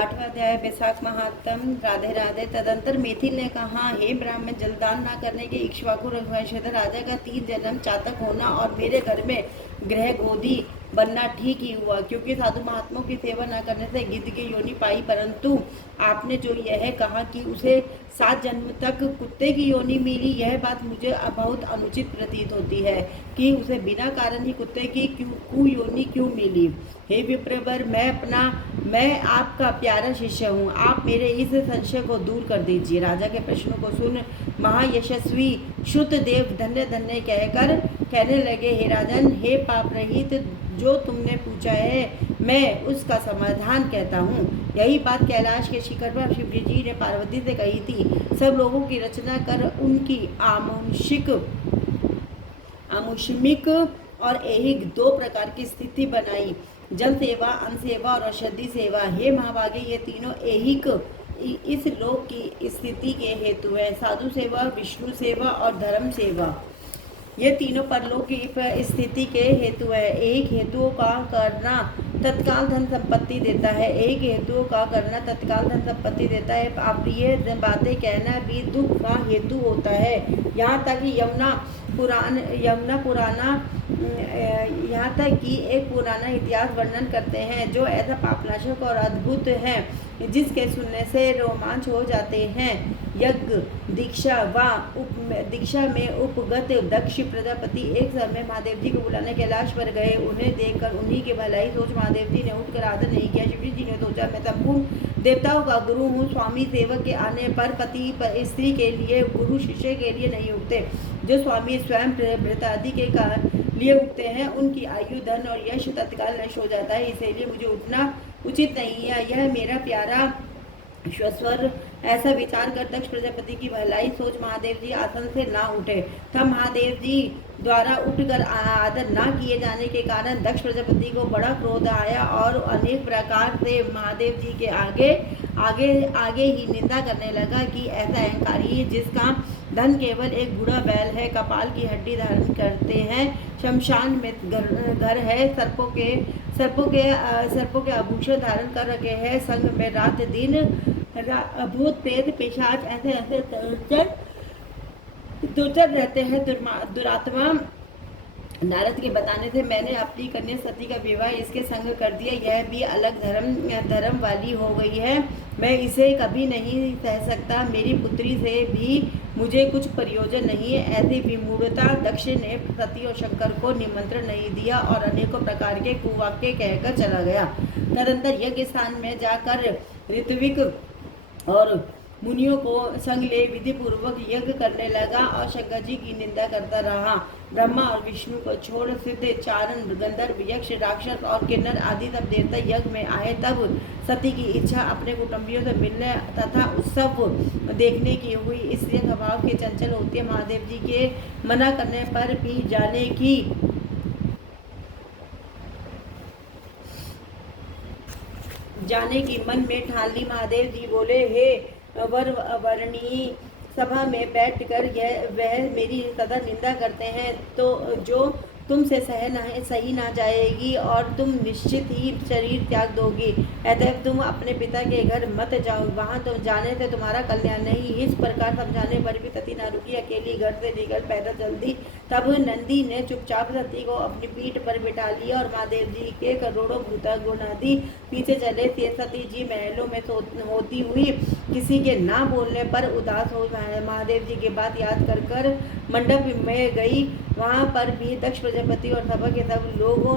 8वां अध्याय वैशाख महात्म। राधे राधे। तदंतर मैथिल ने कहा, हे ब्राह्मण, जलदान न करने के इक्ष्वाकु रघुवंशधर राजा का 3 जन्म चातक होना और मेरे घर में ग्रह गोदी बनना ठीक ही हुआ, क्योंकि साधु महात्माओं की सेवा न करने से गिद्ध की योनि पाई। परंतु आपने जो यह कहा कि उसे 7 जन्म तक कुत्ते की योनि मिली, यह बात मुझे बहुत अनुचित प्रतीत होती है कि उसे बिना कारण ही कुत्ते की कुयोनि क्यों मिली। हे विप्रवर, मैं आपका प्यारा शिष्य हूँ, आप मेरे इस संशय को दूर कर दीजिए। राजा के प्रश्नों को सुन महायशस्वी शुत देव धन्य धन्य कहकर कहने लगे, हे राजन, हे पाप रहित, जो तुमने पूछा है मैं उसका समाधान कहता हूँ। यही बात कैलाश के शिखर पर शिव जी ने पार्वती से कही थी। सब लोगों की रचना कर उनकी आमुष्मिक और ऐहिक 2 प्रकार की स्थिति बनाई, जन सेवा, अन्न सेवा और औषधि सेवा। हे महाभागे, ये तीनों ऐहिक इस लोक की स्थिति के हेतु है। साधु सेवा, विष्णु सेवा और धर्म सेवा, ये तीनों परलोक की स्थिति के हेतु है। एक हेतुओं का करना तत्काल धन संपत्ति देता है, एक हेतुओं का करना तत्काल धन संपत्ति देता है। अप्रिय बातें कहना भी दुख का हेतु होता है। यहाँ तक कि यहाँ तक कि एक पुराना इतिहास वर्णन करते हैं, जो ऐसा पापनाशक और अद्भुत है जिसके सुनने से रोमांच हो जाते हैं। यज्ञ दीक्षा में उपगत दक्ष प्रजापति एक समय महादेव जी को बुलाने कैलाश पर गए। उन्हें देखकर उन्हीं के भलाई सोच महादेव जी ने उठकर आदर नहीं किया। शिव जी ने सोचा, मैं संपूर्ण देवताओं का गुरु हूँ। स्वामी सेवक के आने पर पति स्त्री के लिए, गुरु शिष्य के लिए नहीं उठते। जो स्वामी स्वयं भृतादि के लिए उठते हैं, उनकी आयु, धन और यश तत्काल नष्ट हो जाता है। इसीलिए मुझे उठना उचित नहीं है। यह मेरा प्यारा श्वस्वर। ऐसा विचार कर दक्ष प्रजापति की भलाई सोच महादेव जी आसन से ना उठे। तब महादेव जी द्वारा उठकर आदर ना किए जाने के कारण दक्ष प्रजापति को बड़ा क्रोध आया और अनेक प्रकार से महादेव जी के आगे ही निंदा करने लगा कि ऐसा अहंकारी है जिसका धन केवल एक बूढ़ा बैल है, कपाल की हड्डी धारण करते हैं, शमशान में घर है, सर्पों के आभूषण धारण कर रखे हैं, संग में रात दिन भूत प्रेत पिशाच ऐसे दुर्चर रहते हैं। दुरात्मा नारद के बताने से मैंने अपनी कन्या सती का विवाह इसके संग कर दिया। यह भी अलग धर्म वाली हो गई है। मैं इसे कभी नहीं सह सकता। मेरी पुत्री से भी मुझे कुछ प्रयोजन नहीं है। ऐसी विमूढ़ता। दक्ष ने सती और शंकर को निमंत्रण नहीं दिया और अनेकों प्रकार के कुवाक्य कहकर चला गया। तदंतर यज्ञ स्थान में जाकर ऋत्विक और मुनियों को संग ले विधि पूर्वक यज्ञ करने लगा और शंकर जी की निंदा करता रहा। ब्रह्मा और विष्णु को छोड़ सिद्ध, चारण, गंधर्व, यक्ष, राक्षस और किन्नर आदि सब देवता यज्ञ में आए। तब सती की इच्छा अपने कुटुंबियों से मिलने तथा उत्सव देखने की हुई। इसलिए स्वभाव के चंचल होती है। महादेव जी के मना करने पर भी जाने की मन में ठान ली। महादेव जी बोले, हे वर्णी, सभा में बैठकर वह मेरी सदा निंदा करते हैं, तो जो तुमसे सही ना जाएगी और तुम निश्चित ही शरीर त्याग दोगी। अतः तुम अपने पिता के घर मत जाओ, वहां तो जाने से तुम्हारा कल्याण नहीं। इस प्रकार समझाने पर भी सती ना रुकी, अकेली घर से निकल पैदल चल दी। तब नंदी ने चुपचाप सती को अपनी पीठ पर बिठा लिया और महादेव जी के करोड़ों भूता गुणादि पीछे चले। सती जी महलों में होती हुई किसी के ना बोलने पर उदास हो महादेव जी की बात याद कर मंडप में गई। वहां पर भी दक्ष प्रजापति और सभा के सब लोगों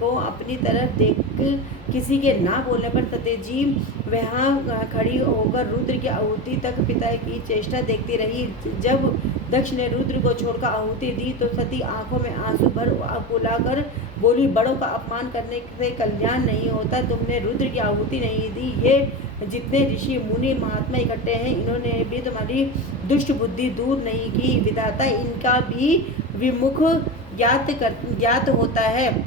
को अपनी तरफ देख किसी के ना बोलने पर सती जी वहां खड़ी होकर रुद्र की आहुति तक पिता की चेष्टा देखती रही। जब दक्ष ने रुद्र को छोड़कर आहुति दी तो सती आंखों में आंसू भर बुलाकर बोली, बड़ों का अपमान करने से कल्याण नहीं होता। तुमने रुद्र की आहुति नहीं दी। ये जितने ऋषि मुनि महात्मा इकट्ठे हैं, इन्होंने भी तुम्हारी दुष्ट बुद्धि दूर नहीं की। विधाता इनका भी विमुख ज्ञात होता है।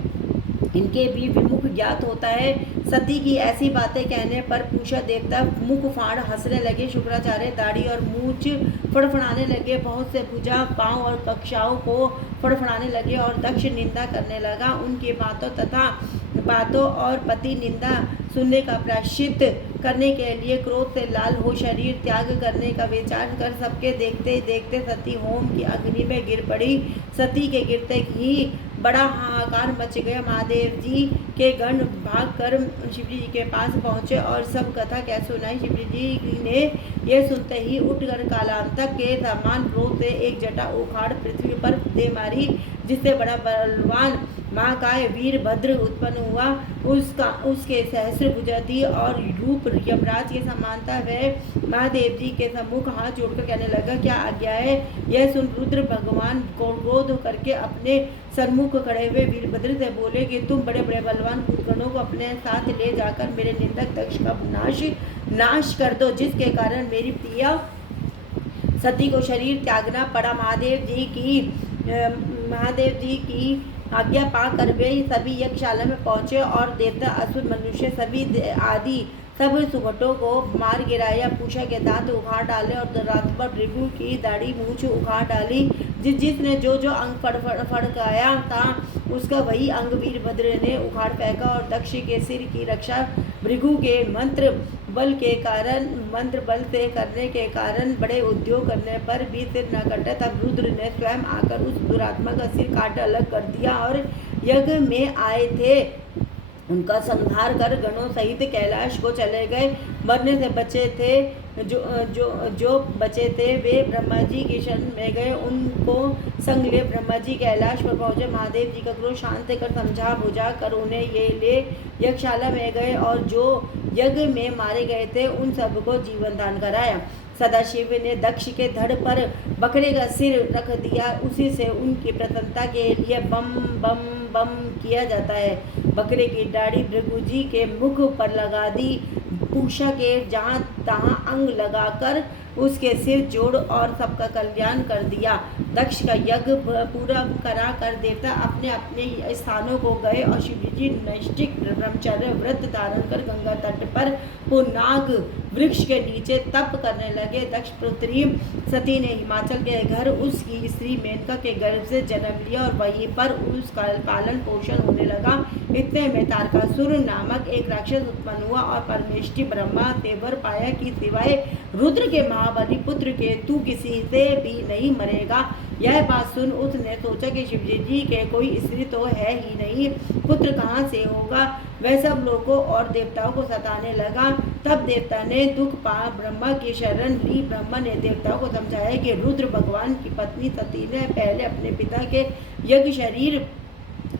इनके भी विमुख ज्ञात होता है। सती की ऐसी बातें कहने पर पूषा देवता मुख फाड़ हंसने लगे। शुक्राचार्य दाढ़ी और मूछ फड़फड़ाने लगे। बहुत से भुजा, पांव और कक्षाओं को फड़फड़ाने लगे और दक्ष निंदा करने लगा। उनकी बातों और पति निंदा सुनने का प्रायश्चित करने के लिए क्रोध से लाल हो शरीर त्याग करने का विचार कर सबके देखते देखते सती होम की अग्नि में गिर पड़ी। सती के गिरते ही बड़ा हाहाकार मच गया। महादेव जी के गण भाग कर शिवजी जी के पास पहुंचे और सब कथा क्या सुनाई। शिवजी जी ने यह सुनते ही उठकर कालांतक के समान क्रोध से एक जटा उखाड़ पृथ्वी पर दे मारी, जिससे बड़ा बलवान महाकाय वीरभद्र उत्पन्न हुआ। उसके सहस्र भुजा थी और रूप यमराज के समान था। वह महादेव जी के सम्मुख हाथ जोड़कर कहने लगा, क्या आज्ञा है। यह सुन रुद्र भगवान क्रोध करके अपने सन्मुख खड़े हुए वीरभद्र से बोले कि तुम बड़े बड़े बलवान भूतगणों को अपने साथ ले जाकर मेरे निंदक दक्ष का नाश कर दो, जिसके कारण मेरी प्रिया सती को शरीर त्यागना पड़ा। महादेव जी की आज्ञा पाकर वे सभी यज्ञशाला में पहुंचे और देवता, असुर, मनुष्य सभी आदि सब सुभटों को मार गिराया। पूषा के दांत उखाड़ डाले और रातभर भृगु की दाढ़ी मूछ उखाड़ डाली। जिसने जो अंग फड़काया था उसका वही अंग वीरभद्र ने उखाड़ फेंका और दक्ष के सिर की रक्षा भृगु के मंत्र बल से करने के कारण बड़े उद्योग करने पर भी सिर न कटा। तब रुद्र ने स्वयं आकर उस दुरात्मा का सिर काट अलग कर दिया और यज्ञ में आए थे उनका संहार कर गणों सहित कैलाश को चले गए। मरने से बचे थे जो बचे थे वे ब्रह्मा जी की शरण में गए। उनको संग ले ब्रह्मा जी कैलाश पर पहुंचे। महादेव जी का क्रोध शांत कर समझा बुझा कर उन्हें ये ले यज्ञशाला में गए और जो यज्ञ में मारे गए थे उन सबको जीवन दान कराया। सदाशिव ने दक्ष के धड़ पर बकरे का सिर रख दिया। उसी से उनकी प्रसन्नता के लिए बम बम बम किया जाता है। बकरे की दाढ़ी भृगु जी के मुख पर लगा दी। पूषा के जहाँ तहाँ अंग लगाकर उसके सिर जोड़ और सबका कल्याण कर दिया। दक्ष का यज्ञ पूरा करा कर देवता अपने अपने स्थानों को गए और शिवजी नैष्ठिक ब्रह्मचर्य व्रत धारण कर गंगा तट पर पुनाग वृक्ष के नीचे तप करने लगे। दक्ष पुत्री सती ने हिमाचल के घर उसकी स्त्री मेनका के गर्भ से जन्म लिया और वहीं पर उसका पालन पोषण होने लगा। इतने में तारकासुर नामक एक राक्षस उत्पन्न हुआ और परमेष्टि ब्रह्मा तेवर पाया कि सिवाय रुद्र के महाबली पुत्र के तू किसी से भी नहीं मरेगा। यह बात सुन उसने सोचा कि शिवजी जी के कोई स्त्री तो है ही नहीं, पुत्र कहाँ से होगा। वह सब लोगों और देवताओं को सताने लगा। तब देवता ने दुख पा ब्रह्मा की शरण ली। ब्रह्मा ने देवताओं को समझाया कि रुद्र भगवान की पत्नी सती ने पहले अपने पिता के यज्ञ शरीर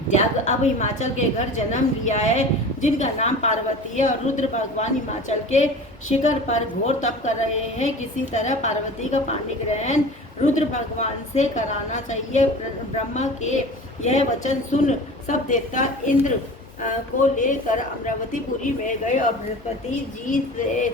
त्याग अब हिमाचल के घर जन्म लिया है, जिनका नाम पार्वती है, और रुद्र भगवान हिमाचल के शिखर पर घोर तप कर रहे हैं। किसी तरह पार्वती का पानी ग्रहण रुद्र भगवान से कराना चाहिए। ब्रह्मा के यह वचन सुन सब देवता इंद्र को लेकर अमरावतीपुरी में गए और बृहस्पति जी से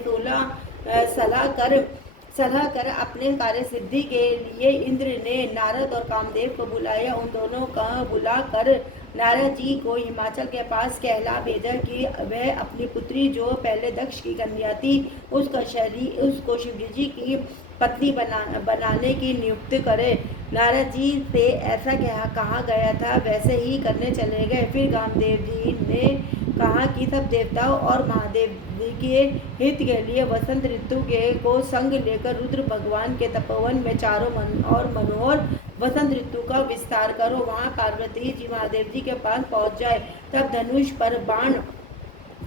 सलाह कर अपने कार्य सिद्धि के लिए इंद्र ने नारद और कामदेव को बुलाया। उन दोनों का बुलाकर नारद जी को हिमाचल के पास कहला भेजा कि वह अपनी पुत्री जो पहले दक्ष की कन्या थी उसको शिवजी जी की पत्नी बनाने की नियुक्ति करे। नारद जी से ऐसा कहा गया था, वैसे ही करने चले गए। फिर कामदेव जी ने कहा कि सब देवताओं और महादेव के हित के लिए वसंत ऋतु को संग लेकर रुद्र भगवान के तपोवन में चारों मनोहर वसंत ऋतु का विस्तार करो। वहाँ पार्वती जी महादेव जी के पास पहुँच जाए। तब धनुष पर बाण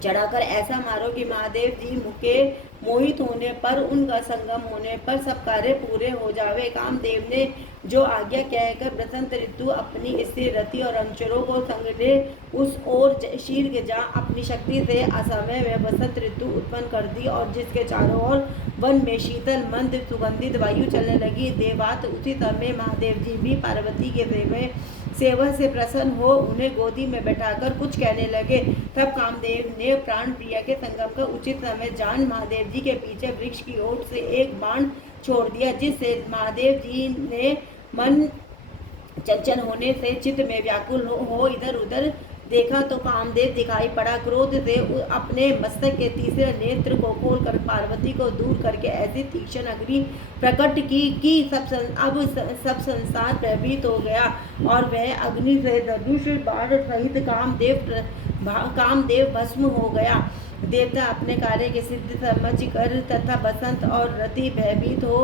चढ़ाकर ऐसा मारो कि महादेव जी के मोहित होने पर उनका संगम होने पर सब कार्य पूरे हो जावे। कामदेव ने जो आज्ञा कहकर बसंत ऋतु अपनी स्त्री रति और अनुचरों को संग ले उस ओर शीर्घ जा अपनी शक्ति से असमय में बसंत ऋतु उत्पन्न कर दी और जिसके चारों ओर वन में शीतल मंद सुगंधित वायु चलने लगी। देवात उसी समय महादेव जी भी पार्वती के सेवा से प्रसन्न हो उन्हें गोदी में बैठाकर कुछ कहने लगे। तब कामदेव ने प्राण प्रिया के संगम का उचित समय जान महादेव जी के पीछे वृक्ष की ओर से एक बाण छोड़ दिया, जिससे महादेव जी ने मन चंचल होने से चित्त में व्याकुल हो इधर उधर देखा तो कामदेव दिखाई पड़ा। क्रोध से अपने मस्तक के तीसरे नेत्र को खोलकर पार्वती को दूर करके ऐसी तीक्ष्ण अग्नि प्रकट की कि अब सब संसार भयभीत हो गया और वह अग्नि से धनुष बाण सहित कामदेव भस्म हो गया। देवता अपने कार्य की सिद्ध समझ कर तथा बसंत और रति भयभीत हो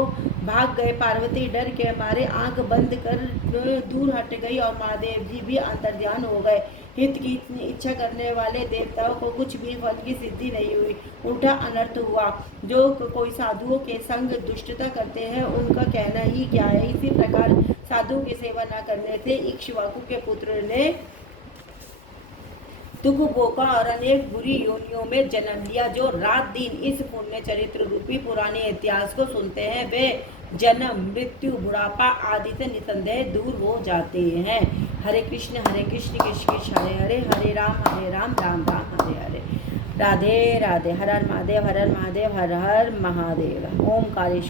भाग गए। पार्वती डर के मारे आंख बंद कर दूर हट गई और महादेव जी भी अंतर्ध्यान हो गए। हित की इच्छा करने वाले देवताओं को कुछ भी फल की सिद्धि नहीं हुई, उल्टा अनर्थ हुआ। जो कोई साधुओं के संग दुष्टता करते हैं उनका कहना ही क्या है। इसी प्रकार साधु की सेवा न करने से इक्ष्वाकु के पुत्र ने दुख भोगा और अनेक बुरी योनियों में जन्म लिया। जो रात दिन इस पुण्य चरित्र रूपी पुराने इतिहास को सुनते हैं वे जन्म मृत्यु बुढ़ापा आदि से निसंदेह दूर हो जाते हैं। हरे कृष्ण कृष्ण कृष्ण हरे हरे राम राम राम हरे हरे। राधे राधे। हर हर महादेव हर हर महादेव हर हर महादेव। ओम कालेश्वर।